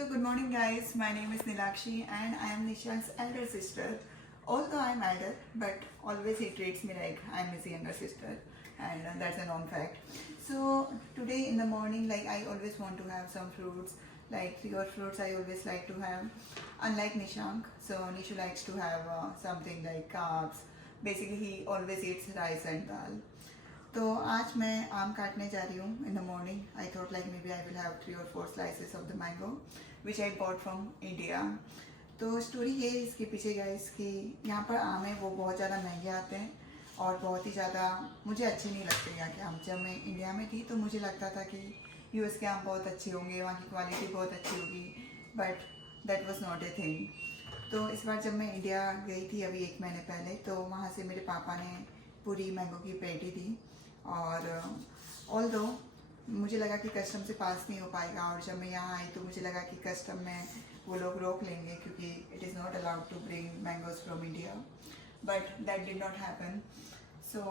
So good morning guys, my name is Nilakshi and I am Nishank's elder sister. Although I am elder, but always he treats me like I am his younger sister, and that's a known fact. So today in the morning, like I always want to have some fruits, like 3 or 4 fruits I always like to have. Unlike Nishank, so Nishu likes to have something like carbs. Basically he always eats rice and dal. तो आज मैं आम काटने जा रही हूँ in the morning. I thought like maybe I will have 3 or 4 slices of the mango which I bought from India. तो story ये है इसके पीछे गाइस कि यहाँ पर आम है वो बहुत ज़्यादा महंगे आते हैं और बहुत ही ज़्यादा मुझे अच्छे नहीं लगते यहाँ के आम. जब मैं इंडिया में थी तो मुझे लगता था कि यूएस के आम बहुत अच्छे होंगे, वहाँ की क्वालिटी बहुत अच्छी होगी, but that was not a thing. तो इस बार जब मैं इंडिया गई थी अभी 1 महीने पहले, तो वहाँ से मेरे पापा ने पूरी मैंगो की पेटी दी. और ऑल्दो मुझे लगा कि कस्टम से पास नहीं हो पाएगा, और जब मैं यहाँ आई तो मुझे लगा कि कस्टम में वो लोग रोक लेंगे क्योंकि it is not allowed to bring mangoes from India. But that did not happen. So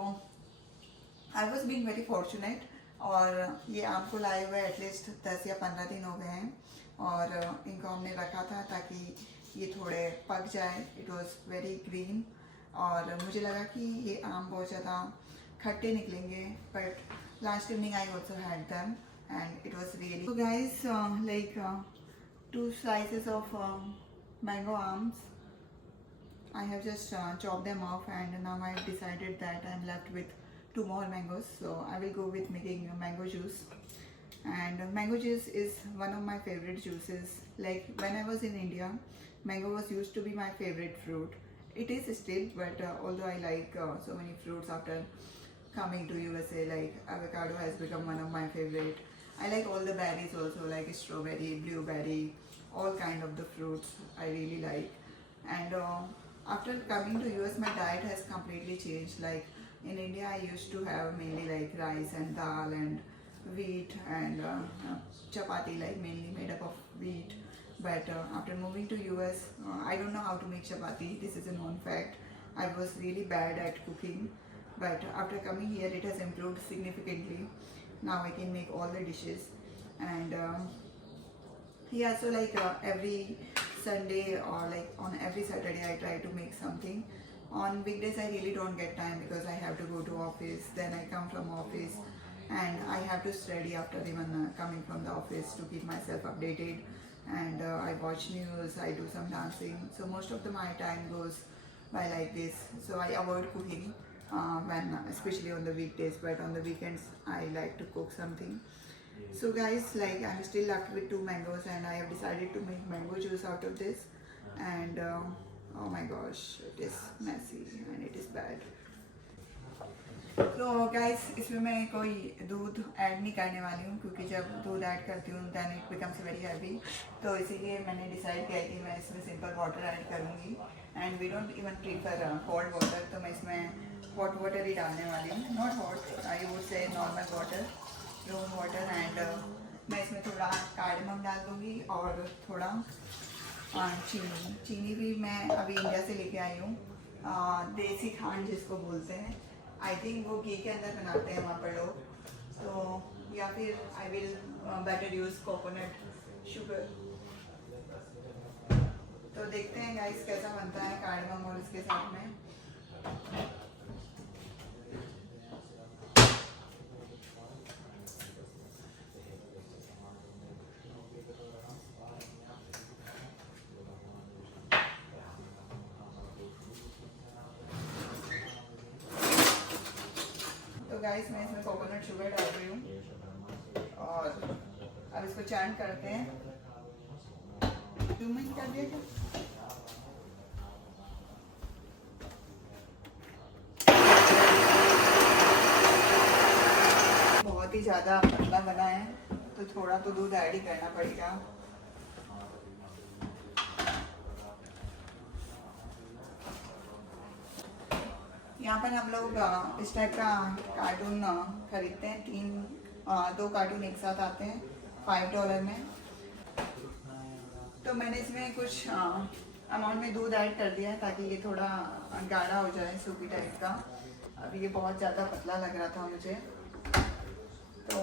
I was being very fortunate. और ये आम को लाए हुए एटलीस्ट 10 या 15 दिन हो गए हैं और इनको हमने रखा था ताकि ये थोड़े पक जाए. इट वॉज वेरी ग्रीन और मुझे लगा कि ये आम बहुत ज़्यादा खट्टे निकलेंगे, but last evening I also had them and it was really. So guys, like 2 slices of mango almonds. I have just chopped them off and now I have decided that I am left with 2 more mangoes. So I will go with making mango juice. And mango juice is one of my favorite juices. Like when I was in India, mango was used to be my favorite fruit. It is still, but although I like so many fruits after coming to USA, like avocado has become one of my favorite. I like all the berries also, like strawberry, blueberry, all kind of the fruits I really like. And after coming to US, my diet has completely changed. Like in India, I used to have mainly like rice and dal and wheat and chapati, like mainly made up of wheat. But after moving to US, I don't know how to make chapati. This is a known fact. I was really bad at cooking. But after coming here, it has improved significantly. Now I can make all the dishes. And yeah, so like every Sunday or like on every Saturday, I try to make something. On weekdays, I really don't get time because I have to go to office. Then I come from office and I have to study after even coming from the office to keep myself updated. And I watch news, I do some dancing. So most of my time goes by like this. So I avoid cooking when especially on the weekdays, but on the weekends I like to cook something. So guys, like I'm still left with 2 mangoes and I have decided to make mango juice out of this. And oh my gosh, it is messy and it is bad. तो guys, इसमें मैं कोई दूध add नहीं करने वाली हूँ क्योंकि जब दूध ऐड करती हूँ then it becomes very heavy. तो इसीलिए मैंने डिसाइड किया कि मैं इसमें सिंपल वाटर ऐड करूँगी. And we don't even prefer cold water, तो मैं इसमें हॉट वाटर ही डालने वाली हूँ. Not hot, I would say normal water, room water. And मैं इसमें थोड़ा कार्डमम डाल दूँगी और थोड़ा चीनी भी मैं अभी इंडिया से लेके आई हूँ. देसी खांड जिसको बोलते हैं, आई थिंक वो घी के अंदर बनाते हैं वहाँ पर लोग. तो या फिर I will better use coconut sugar. तो देखते हैं गाइस कैसा बनता है कार्डमम और इसके साथ में. गाइस मैं इसमें कोकोनट शुगर डाल रही हूँ और अब इसको चैन करते हैं. 2 मिनट कर दिया क्या? बहुत ही ज़्यादा पतला बना है तो थोड़ा तो दूध ऐड ही करना पड़ेगा. यहाँ पर हम लोग इस टाइप का कार्टून खरीदते हैं. 2 कार्टून एक साथ आते हैं $5 में. तो मैंने इसमें कुछ अमाउंट में दूध ऐड कर दिया है ताकि ये थोड़ा गाढ़ा हो जाए, सूपी टाइप का. अब ये बहुत ज़्यादा पतला लग रहा था मुझे, तो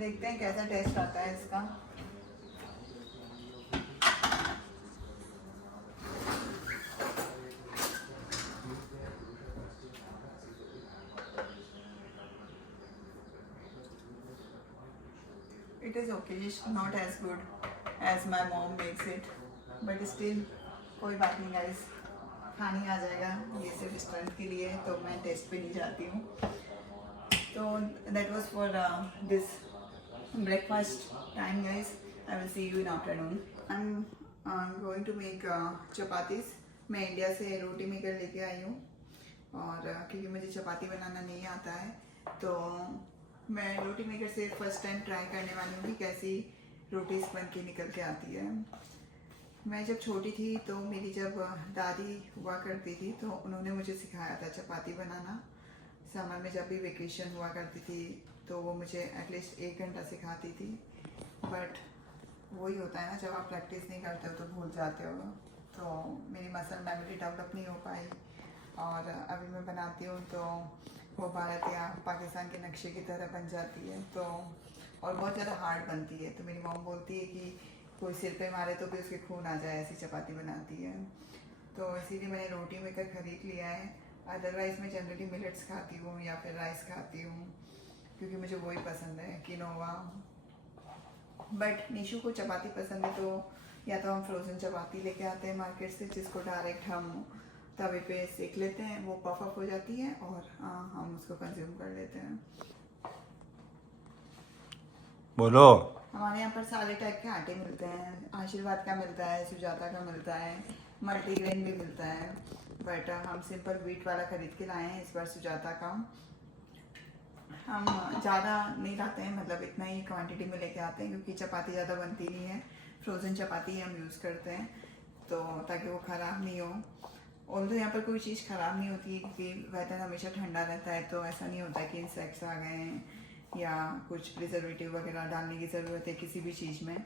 देखते हैं कैसा टेस्ट आता है इसका। It is okay, not as good as my mom makes it, but still कोई बात नहीं गाइस, खाने आ जाएगा। ये सिर्फ स्टूडेंट के लिए, तो मैं टेस्ट पे नहीं जाती हूँ। तो that was for this breakfast time guys. I will see you in afternoon. I'm going to make chapatis. मैं इंडिया से रोटी मेकर लेके आई हूँ, और क्योंकि मुझे चपाती बनाना नहीं आता है, तो मैं रोटी मेकर से फर्स्ट टाइम ट्राई करने वाली हूँ कि कैसी रोटी बन के निकल के आती है। मैं जब छोटी थी तो मेरी जब दादी हुआ करती थी तो उन्होंने मुझे सिखाया था चपाती बनाना। समर में जब भी वेकेशन हुआ करती थी तो वो मुझे एटलीस्ट 1 घंटा सिखाती थी, बट वही होता है ना, जब आप प्रैक्टिस नहीं करते हो तो भूल जाते हो। तो मेरी मसल मेमोरी डेवलप नहीं हो पाई, और अभी मैं बनाती हूँ तो वो भारत या पाकिस्तान के नक्शे की तरह बन जाती है, तो और बहुत ज़्यादा हार्ड बनती है। तो मेरी मॉम बोलती है कि कोई सिर पे मारे तो भी उसके खून आ जाए, ऐसी चपाती बनाती है। तो इसीलिए मैंने रोटी मेकर ख़रीद लिया है। अदरवाइज़ मैं जनरली मिलेट्स खाती हूँ या फिर राइस खाती हूँ, क्योंकि मुझे वही पसंद है, किनोवा। बट निशु को चपाती पसंद है, तो या तो हम फ्रोज़न चपाती लेके आते हैं मार्केट से, जिसको डायरेक्ट हम तवे पे सेक लेते हैं, वो पफ अप हो जाती है और हम उसको कंज्यूम कर लेते हैं। बोलो। हमारे यहाँ पर सारे टाइप के आटे मिलते हैं, आशीर्वाद का मिलता है, सुजाता का मिलता है, मल्टीग्रेन भी मिलता है, बट हम सिंपल व्हीट वाला खरीद के लाए हैं इस बार सुजाता का। हम ज़्यादा नहीं लाते हैं, मतलब इतना ही क्वांटिटी में लेके आते हैं, क्योंकि चपाती ज़्यादा बनती नहीं है, फ्रोज़न चपाती ही हम यूज़ करते हैं, तो ताकि वो ख़राब नहीं हो। ऑल्दो यहाँ पर कोई चीज़ ख़राब नहीं होती है, क्योंकि वेदर हमेशा ठंडा रहता है, तो ऐसा नहीं होता कि इंसेक्ट्स आ गए हैं या कुछ प्रिजर्वेटिव वगैरह डालने की ज़रूरत है किसी भी चीज़ में।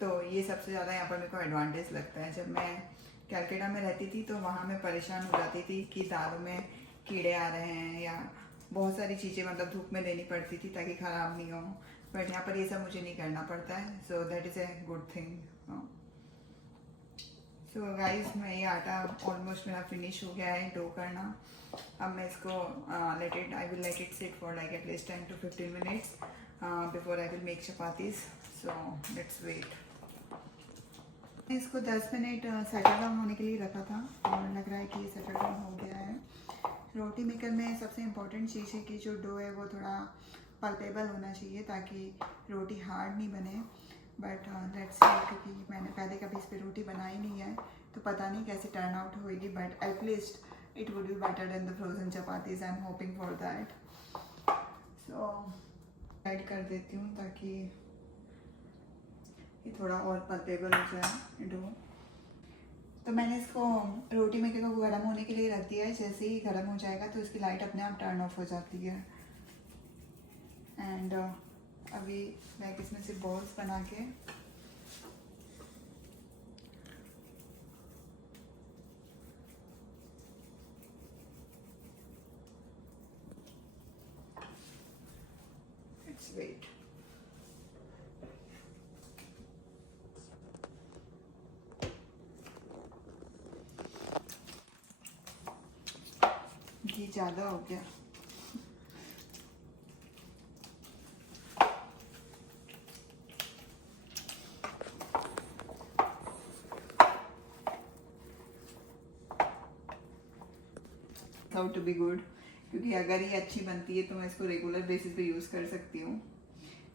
तो ये सबसे ज़्यादा यहाँ पर मेरे को एडवांटेज लगता है। जब मैं कैलकाटा में रहती थी तो वहाँ मैं परेशान हो जाती थी कि दालों में कीड़े आ रहे हैं, या बहुत सारी चीज़ें मतलब धूप में देनी पड़ती थी ताकि ख़राब नहीं हो, बट यहाँ पर ये सब मुझे नहीं करना पड़ता है, so that is a good thing. So guys, मैं ये आटा ऑलमोस्ट मेरा फिनिश हो गया है डो करना। अब मैं इसको I will let it sit for like at least 10 to 15 minutes before I will make chapatis. So let's wait. इसको 10 मिनट सेटल डाउन होने के लिए रखा था, और लग रहा है कि ये सेटल डाउन हो गया है। रोटी मेकर में सबसे इम्पोर्टेंट चीज़ है कि जो डो है वो थोड़ा पल्पेबल होना चाहिए, ताकि रोटी हार्ड नहीं बने। बट लेट्स सी, क्योंकि मैंने पहले कभी इस पर रोटी बनाई नहीं है, तो पता नहीं कैसे टर्न आउट होएगी, but at least it would be better than the frozen chapatis. I am hoping for that. So add कर देती हूँ ताकि ये थोड़ा और पल्पेबल हो जाए डो। तो मैंने इसको रोटी मेकर को गर्म होने के लिए रख दिया है। जैसे ही गर्म हो जाएगा तो इसकी लाइट अपने आप टर्न ऑफ हो जाती है। एंड अभी मैं इसमें से बॉल्स बना के लेट्स वेट। घी ज़्यादा हो गया। आउट टू बी गुड, क्योंकि अगर ये अच्छी बनती है तो मैं इसको रेगुलर बेसिस पे यूज़ कर सकती हूँ।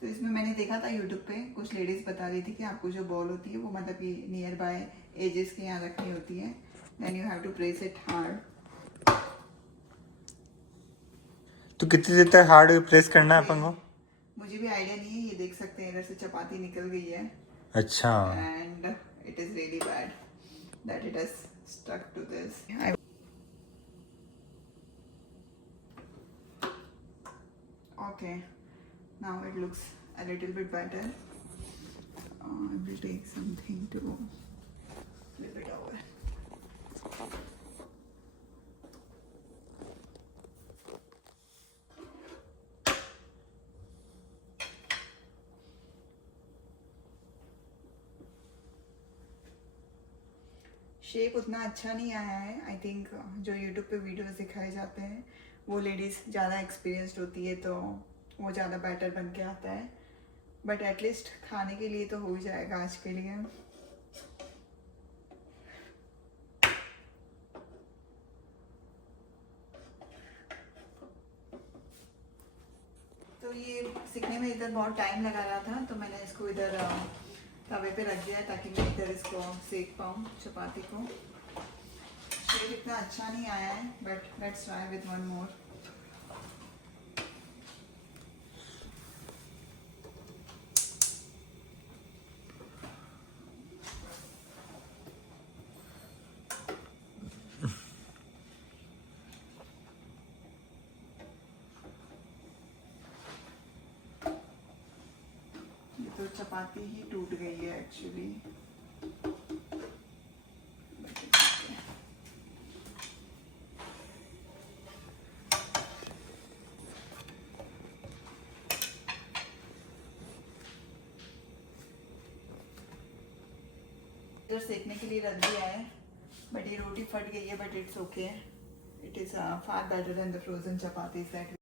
तो इसमें मैंने देखा था यूट्यूब पे कुछ लेडीज़ बता रही थी कि आपको जो बॉल होती है वो मतलब कि नियर बाय एजेस के यहाँ रखनी होती है, then you have to press it hard. तो कितनी देर तक हार्ड प्रेस करना है अपन को? मुझे भी आइडिया नहीं है, ये देख सकते हैं इधर से चपाती निकल गई है। अच्छा। And it is really bad that it has stuck to this. Okay, now it looks a little bit better. I will take something to flip it over. Shape उतना अच्छा नहीं आया है। आई थिंक जो यूट्यूब पे videos दिखाए जाते हैं वो लेडीज़ ज़्यादा एक्सपीरियंस्ड होती है तो वो ज़्यादा बेटर बन के आता है, बट एटलीस्ट खाने के लिए तो हो ही जाएगा आज के लिए। तो ये सीखने में इधर बहुत टाइम लगा रहा था, तो मैंने इसको इधर तवे पे रख दिया है ताकि मैं इधर इसको सेक पाऊँ चपाती को। शेप इतना अच्छा नहीं आया है, but let's try with one more. तो चपाती ही टूट गई है एक्चुअली। इधर सेकने के लिए रख दिया है, बट ये रोटी फट गई है, but it's okay. It is far better than the frozen chapatis that.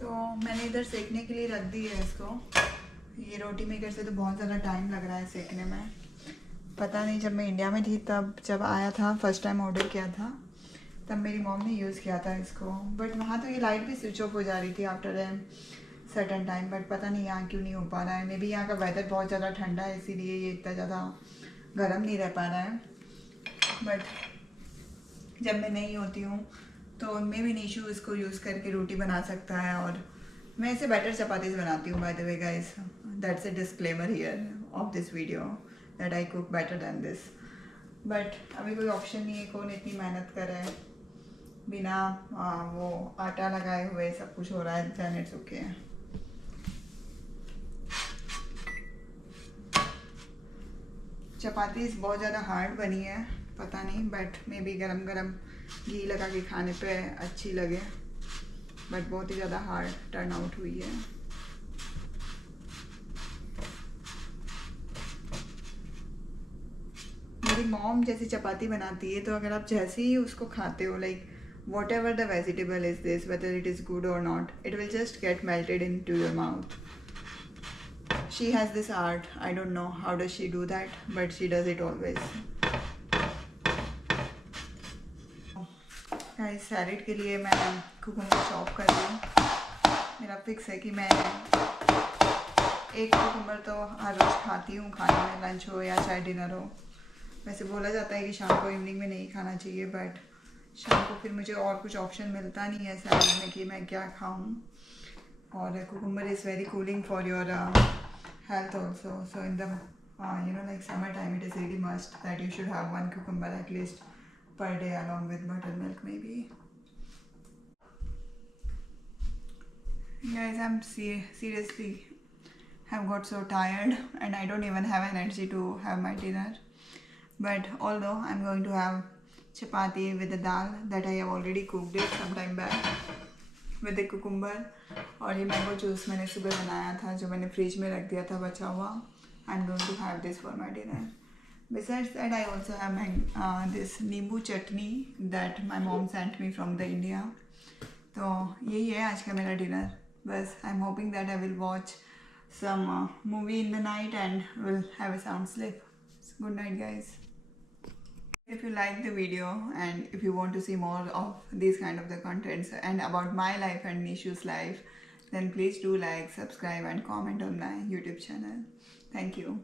तो मैंने इधर सेकने के लिए रख दी है इसको। ये रोटी मेकर से तो बहुत ज़्यादा टाइम लग रहा है सेकने में। पता नहीं, जब मैं इंडिया में थी तब जब आया था फर्स्ट टाइम ऑर्डर किया था तब मेरी मॉम ने यूज़ किया था इसको, बट वहाँ तो ये लाइट भी स्विच ऑफ हो जा रही थी after a certain time. But पता नहीं यहाँ क्यों नहीं हो पा रहा है। मे बी यहाँ का वेदर बहुत ज़्यादा ठंडा है इसीलिए ये इतना ज़्यादा गर्म नहीं रह पा रहा है। बट जब मैं नहीं होती हूँ तो उनमें भी निशु इसको यूज़ करके रोटी बना सकता है, और मैं इसे बेटर चपातीज बनाती हूँ। By the way guys, that's a disclaimer here of this video that I cook better than this. But अभी कोई ऑप्शन नहीं है, कौन इतनी मेहनत कर रहा है बिना वो आटा लगाए हुए सब कुछ हो रहा है। Then it's okay. चपातीज बहुत ज़्यादा हार्ड बनी है, पता नहीं, बट मे बी गरम गरम घी लगा के खाने पे अच्छी लगे, बट बहुत ही ज़्यादा हार्ड टर्न आउट हुई है। मेरी मॉम जैसी चपाती बनाती है तो अगर आप जैसे ही उसको खाते हो, like whatever the vegetable is this, whether it is good और not, it will just get melted into your mouth. She has this art. I don't know how does she do that, but she does it always. Guys, salad के लिए मैं cucumber chop कर रही हूँ। मेरा fix है कि मैं एक कुकुम्बर तो हर रोज़ खाती हूँ, खाने में लंच हो या चाहे डिनर हो। वैसे बोला जाता है कि शाम को इवनिंग में नहीं खाना चाहिए, बट शाम को फिर मुझे और कुछ ऑप्शन मिलता नहीं है सैलेड में कि मैं क्या खाऊँ। और cucumber is very cooling for your health also. So in the like summer time, it is really must that you should have one cucumber at least per day along with buttermilk maybe. Guys, I'm seriously have got so tired and I don't even have energy to have my dinner. But although I'm going to have chapati with the dal that I have already cooked it some time back with the cucumber, और ये mango juice मैंने सुबह बनाया था जो मैंने fridge में रख दिया था बचा हुआ। I am going to have this for my dinner. Besides that I also have this nimbu chutney that my mom sent me from the India. तो यही है आज का मेरा डिनर। बस I am hoping that I will watch some movie in the night and will have a sound sleep. Good night guys. If you like the video and if you want to see more of these kind of the contents and about my life and Nishu's life, then please do like, subscribe and comment on my YouTube channel. Thank you.